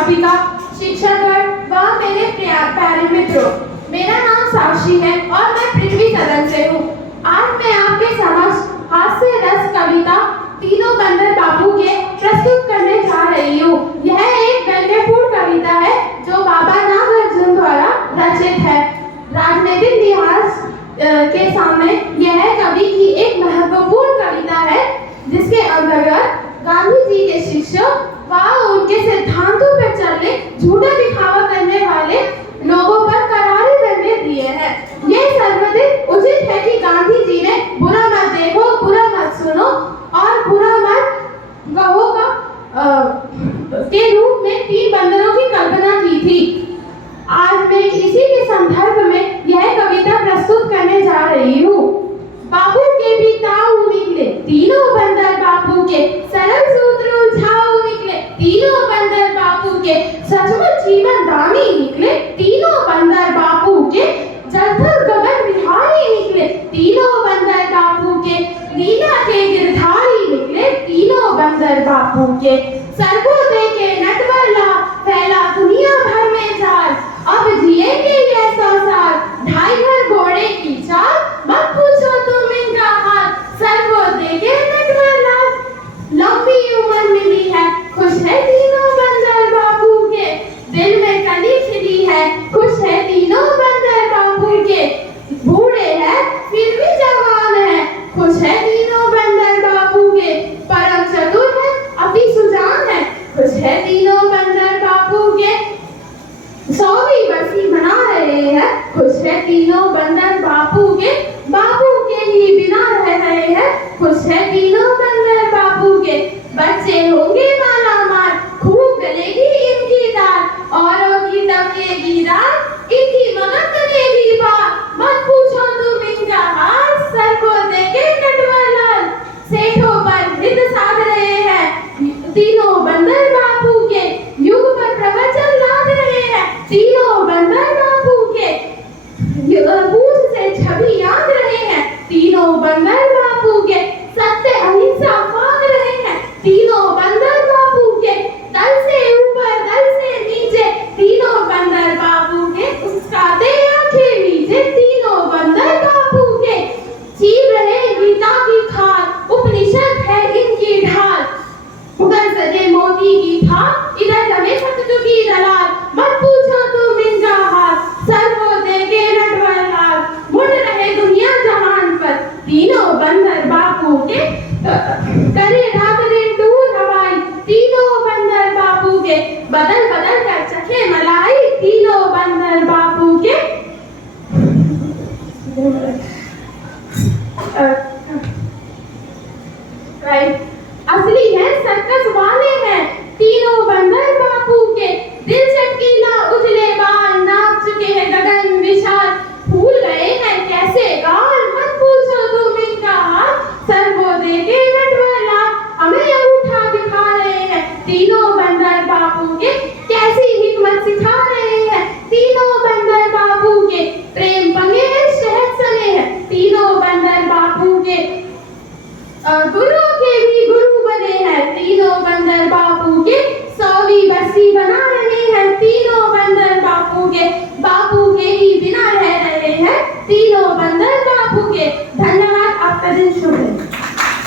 अध्यापिका, शिक्षकगण व मेरे प्यारे मित्रों, मेरा नाम साक्षी है और मैं पृथ्वी सदन से हूँ। आज मैं आपके समक्ष हास्य रस कविता तीनों बंदर बापू के प्रस्तुत करने जा रही हूँ। यह एक व्यंग्यपूर्ण कविता है जो बाबा नागार्जुन द्वारा रचित है। राजनीतिक इतिहास के सामने यह कवि की एक महत्वपूर्ण कविता है, जिसके अंतर्गत गांधी जी के शिष्यों व उनके सिद्धांतों पर चलने झूठा दिखावा करने वाले लोगों पर करारे दंडे दिए हैं। यह सर्वाधिक उचित है कि गांधी जी ने बुरा मत देखो, बुरा मत सुनो और बुरा मत कहो के रूप में तीन बंदरों की कल्पना की थी। आज मैं इसी के संदर्भ में यह कविता प्रस्तुत करने जा रही हूँ। बापू के भी ताऊ निकले तीनों बंदर बापू के, सरल सूत्र उलझाऊ निकले तीनों बंदर बापू के, सचमुच जीवन दानी निकले तीनों बंदर बापू के, जलथल गगन विहारी निकले तीनों बंदर बापू के, लीला के गिरधारी निकले तीनों बंदर बापू के, सर्वोदय के नटवर लाभ फैला दुनिया भर में जाल, अब जिएंगे यह संसार ढाई घर घोड़े की चाल, मत पूछो तुम इनका हाल, सर्वोदय के नटवर लाभ लंबी उम्र मिली है, खुश है तीनों बंदर बापू के, दिल में कली खिली है, खुश है तीनों बंदर बापू के, बूढ़े हैं फिर भी जवान है, खुश है तीनों बंदर बापू के, परम चतुर है अति सुजान है, खुश है तीनों बंदर बापू के, 100वीं बरसी मना रहे हैं, खुश है तीनों बंदर बापू के, बापू के ही बिना रह रहे हैं, खुश है तीनों बंदर बापू के, बच्चे होंगे माला मार, खूब गलेगी इनकी दाल, औरों की दबकेगी रात, इनकी मगन करेगी पार, मत पूछो तुम इनका हाल, सर को देके नटवर लाल, सेठों पर हित साध रहे हैं तीनों बंदर बापू के, युग पर प्रवचन लाद रहे हैं तीनों बंदर बापू के, बूझ से छवि याद रहे हैं तीनों बंदर बापू के, सत्य अहिंसा मांग रहे हैं तीनों बंदर बापू के, दल से ऊपर दल से नीचे तीनों बंदर बापू के, उसकाते आंखें नीचे तीनों बंदर बापू के, चीर रहे गीता की खाल, उपनिषद है इनकी ढाल, उधर सजे मोती की थाप, इधर लगे सतयुग की दलाल, मत पूछो तुम इनका हाल, सर्वोदय के नटवर लाल, मुड़ रहे दुनिया जहान पर तीनों बंदर बापू के, करे रात दिन दूर हवाई तीनों बंदर बापू के, बदल बदल कर चखे मलाई तीनों बंदर बापू के।